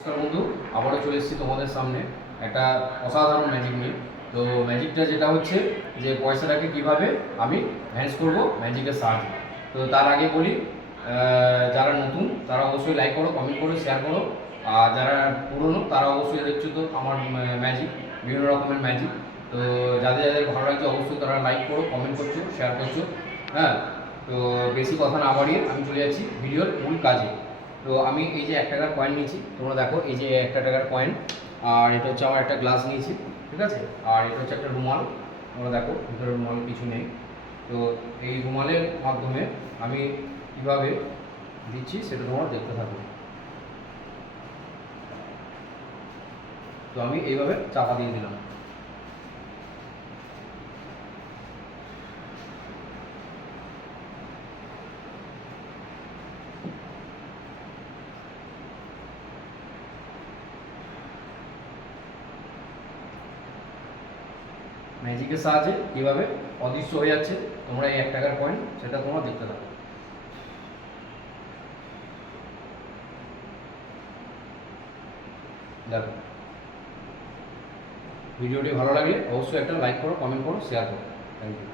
নমস্কার বন্ধু, আবারও চলে এসেছি তোমাদের সামনে একটা অসাধারণ ম্যাজিক নিয়ে। তো ম্যাজিকটা যেটা হচ্ছে যে পয়সাটাকে কিভাবে আমি ভ্যানিশ করব ম্যাজিকের সাহায্যে। তো তার আগে বলি, যারা নতুন তারা অবশ্যই লাইক করো, কমেন্ট করো, শেয়ার করো। আর যারা পুরনো তারা অবশ্যই দেখছো তো আমার ম্যাজিক, বিভিন্ন রকমের ম্যাজিক। তো যাদের যাদের ভালো লাগছে অবশ্যই তারা লাইক করো, কমেন্ট করছো, শেয়ার করছো। হ্যাঁ, তো বেশি কথা না বাড়িয়ে আমি চলে যাচ্ছি ভিডিওর মূল কাজে। তো আমি এই যে 1 টাকার কয়েন নিয়েছি, তোমরা দেখো এই যে 1 টাকার কয়েন। আর এটা হচ্ছে আমার একটা গ্লাস নিয়েছি, ঠিক আছে। আর এটা হচ্ছে একটা রুমাল, তোমরা দেখো ভিতরে রুমাল কিছু নেই। তো এই রুমালের মাধ্যমে আমি কীভাবে দিচ্ছি সেটা তোমরা দেখতে থাকো। তো আমি এইভাবে চাপা দিয়ে দিলাম। ম্যাজিকের সাহায্যে কীভাবে অদৃশ্য হয়ে যাচ্ছে তোমরা এই 1 টাকার কয়েন, সেটা তোমরা দেখতে থাকো। দেখো, ভিডিওটি ভালো লাগলে অবশ্যই একটা লাইক করো, কমেন্ট করো, শেয়ার করো। Thank you.